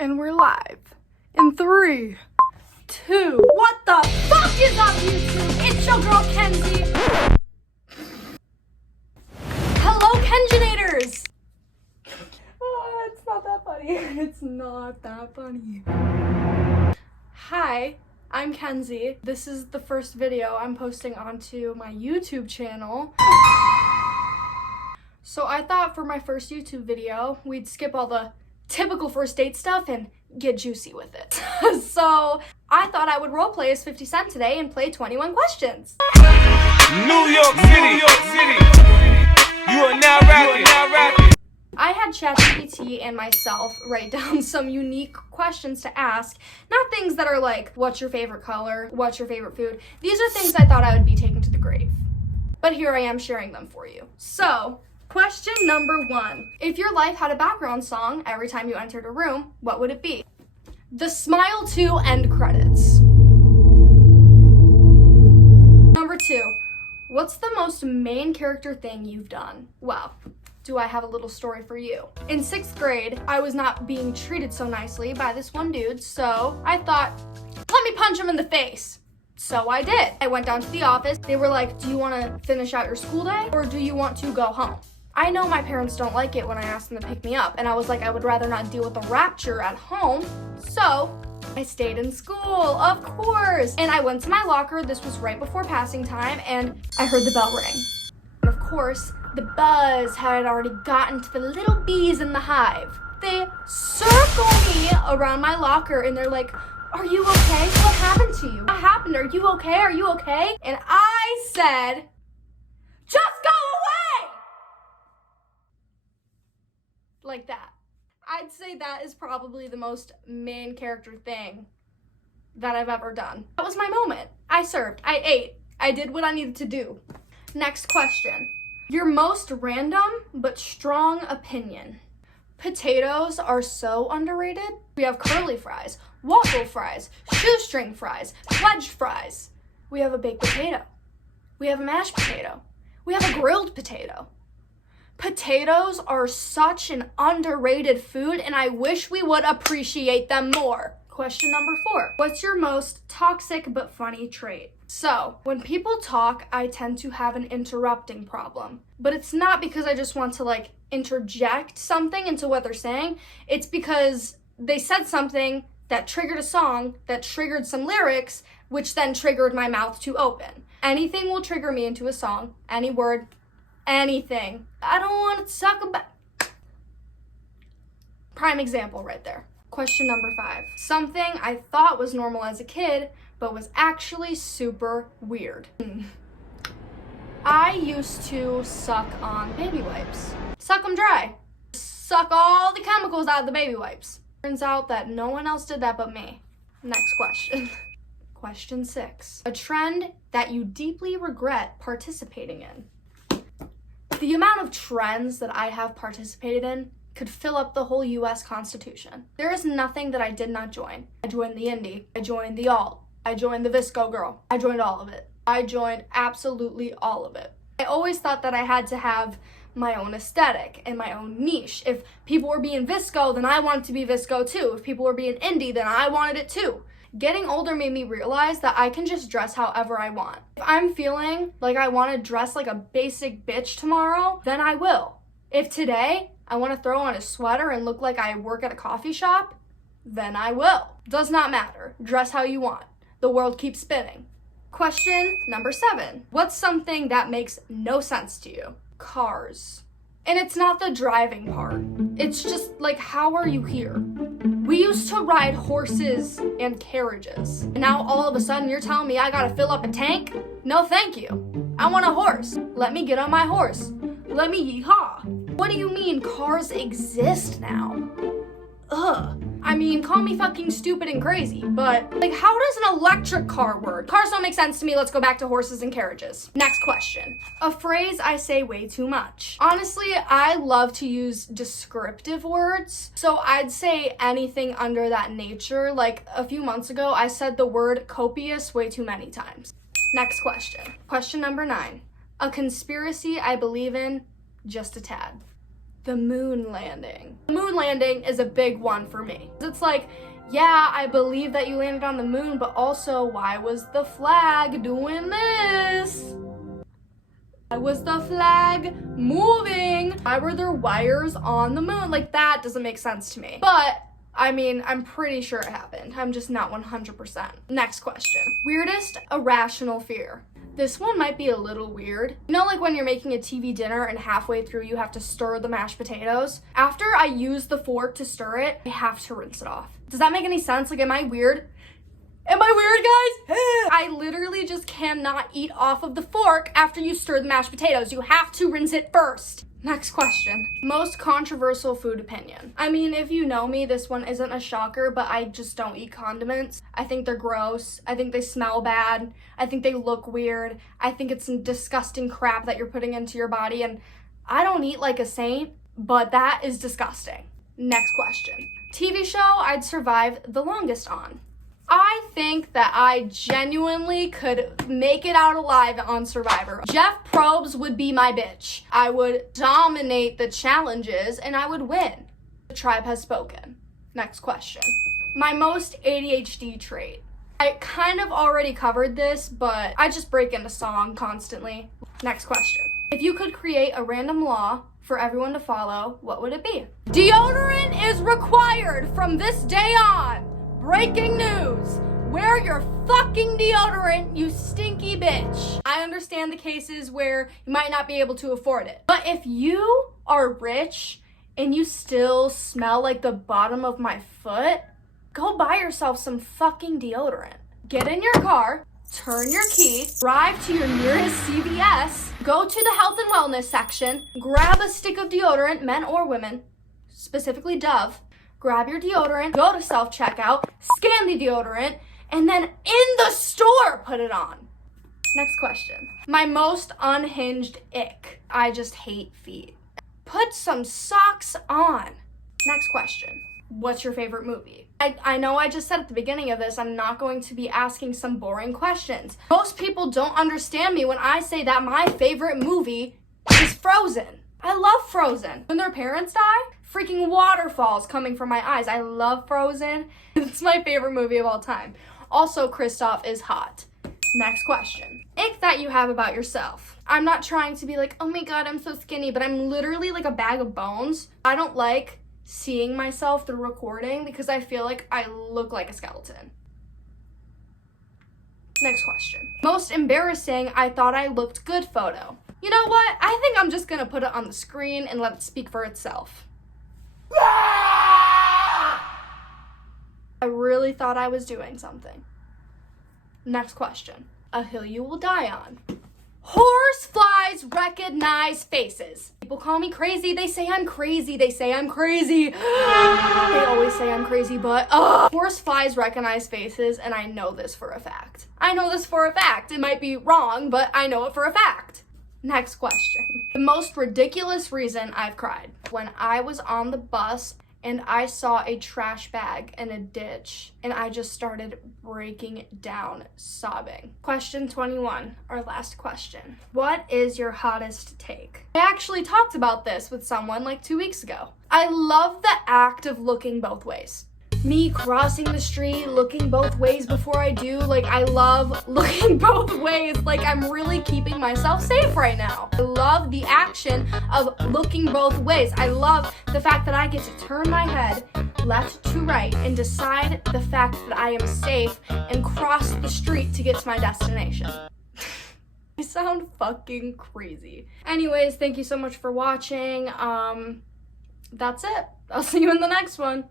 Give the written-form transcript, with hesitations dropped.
And we're live in 3, 2. What the fuck is up, YouTube? It's your girl, Kenzie. Hello, Kenginators. Oh, it's not that funny. It's not that funny. Hi, I'm Kenzie. This is the first video I'm posting onto my YouTube channel. So I thought for my first YouTube video, we'd skip all the typical first date stuff and get juicy with it. So I thought I would roleplay as 50 Cent today and play 21 questions. New York City, you are now rapping. I had ChatGPT and myself write down some unique questions to ask. Not things that are like, what's your favorite color? What's your favorite food? These are things I thought I would be taking to the grave. But here I am sharing them for you. So, question number 1. If your life had a background song every time you entered a room, what would it be? The Smile 2 end credits. Number 2. What's the most main character thing you've done? Well, do I have a little story for you. In 6th grade, I was not being treated so nicely by this one dude, so I thought, let me punch him in the face. So I did. I went down to the office. They were like, do you want to finish out your school day or do you want to go home? I know my parents don't like it when I ask them to pick me up, and I was like, I would rather not deal with the rapture at home, so I stayed in school, of course. And I went to my locker. This was right before passing time, and I heard the bell ring. And of course, the buzz had already gotten to the little bees in the hive. They circle me around my locker, and they're like, are you okay? What happened to you? What happened? Are you okay? Are you okay? And I said, just go away! Like that. I'd say that is probably the most main character thing that I've ever done. That was my moment. I served. I ate. I did what I needed to do. Next question. Your most random but strong opinion. Potatoes are so underrated. We have curly fries, waffle fries, shoestring fries, wedged fries. We have a baked potato. We have a mashed potato. We have a grilled potato. Potatoes are such an underrated food, and I wish we would appreciate them more. Question number 4. What's your most toxic but funny trait? So, when people talk, I tend to have an interrupting problem. But it's not because I just want to interject something into what they're saying. It's because they said something that triggered a song, that triggered some lyrics, which then triggered my mouth to open. Anything will trigger me into a song, any word, anything. I don't want to talk about. Prime example right there. Question number 5. Something I thought was normal as a kid, but was actually super weird. I used to suck on baby wipes. Suck them dry. Suck all the chemicals out of the baby wipes. Turns out that no one else did that but me. Next question. Question 6. A trend that you deeply regret participating in. The amount of trends that I have participated in could fill up the whole US Constitution. There is nothing that I did not join. I joined the indie. I joined the alt. I joined the Visco girl. I joined all of it. I joined absolutely all of it. I always thought that I had to have my own aesthetic and my own niche. If people were being Visco, then I wanted to be Visco too. If people were being indie, then I wanted it too. Getting older made me realize that I can just dress however I want. If I'm feeling like I want to dress like a basic bitch tomorrow, then I will. If today I want to throw on a sweater and look like I work at a coffee shop, then I will. Does not matter. Dress how you want. The world keeps spinning. Question number 7. What's something that makes no sense to you? Cars. And it's not the driving part. It's just how are you here? We used to ride horses and carriages. And now all of a sudden you're telling me I gotta fill up a tank? No, thank you. I want a horse. Let me get on my horse. Let me yeehaw. What do you mean cars exist now? Ugh. I mean, call me fucking stupid and crazy, but how does an electric car work? Cars don't make sense to me. Let's go back to horses and carriages. Next question. A phrase I say way too much. Honestly, I love to use descriptive words, so I'd say anything under that nature. A few months ago, I said the word copious way too many times. Next question. Question number 9. A conspiracy I believe in just a tad. The moon landing. The moon landing is a big one for me. It's like, yeah, I believe that you landed on the moon, but also, why was the flag doing this? Why was the flag moving? Why were there wires on the moon? Like, that doesn't make sense to me. But, I mean, I'm pretty sure it happened. I'm just not 100%. Next question. Weirdest irrational fear. This one might be a little weird. You know, like when you're making a TV dinner and halfway through you have to stir the mashed potatoes? After I use the fork to stir it, I have to rinse it off. Does that make any sense? Like, am I weird? Am I weird, guys? I literally just cannot eat off of the fork after you stir the mashed potatoes. You have to rinse it first. Next question. Most controversial food opinion. I mean, if you know me, this one isn't a shocker, but I just don't eat condiments. I think they're gross. I think they smell bad. I think they look weird. I think it's some disgusting crap that you're putting into your body, and I don't eat like a saint, but that is disgusting. Next question. TV show I'd survive the longest on. I think that I genuinely could make it out alive on Survivor. Jeff Probst would be my bitch. I would dominate the challenges and I would win. The tribe has spoken. Next question. My most ADHD trait. I kind of already covered this, but I just break into song constantly. Next question. If you could create a random law for everyone to follow, what would it be? Deodorant is required from this day on. Breaking news! Wear your fucking deodorant, you stinky bitch. I understand the cases where you might not be able to afford it. But if you are rich and you still smell like the bottom of my foot, go buy yourself some fucking deodorant. Get in your car, turn your key, drive to your nearest CVS, go to the health and wellness section, grab a stick of deodorant, men or women, specifically Dove, grab your deodorant, go to self-checkout, scan the deodorant, and then in the store, put it on. Next question. My most unhinged ick. I just hate feet. Put some socks on. Next question. What's your favorite movie? I know I just said at the beginning of this, I'm not going to be asking some boring questions. Most people don't understand me when I say that my favorite movie is Frozen. I love Frozen. When their parents die, freaking waterfalls coming from my eyes. I love Frozen. It's my favorite movie of all time. Also, Kristoff is hot. Next question. Ick that you have about yourself. I'm not trying to be like, oh my god, I'm so skinny, but I'm literally like a bag of bones. I don't like seeing myself through recording because I feel like I look like a skeleton. Next question. Most embarrassing I thought I looked good photo. You know what? I think I'm just gonna put it on the screen and let it speak for itself. I really thought I was doing something. Next question. A hill you will die on. Horseflies recognize faces. People call me crazy. They say I'm crazy. They say I'm crazy. They always say I'm crazy, but horseflies recognize faces, and I know this for a fact. I know this for a fact. It might be wrong, but I know it for a fact. Next question. The most ridiculous reason I've cried. When I was on the bus and I saw a trash bag in a ditch and I just started breaking down, sobbing. Question 21, our last question. What is your hottest take? I actually talked about this with someone like 2 weeks ago. I love the act of looking both ways. Me crossing the street, looking both ways before I do. Like, I love looking both ways. Like, I'm really keeping myself safe right now. I love the action of looking both ways. I love the fact that I get to turn my head left to right and decide the fact that I am safe and cross the street to get to my destination. I sound fucking crazy. Anyways, thank you so much for watching. That's it. I'll see you in the next one.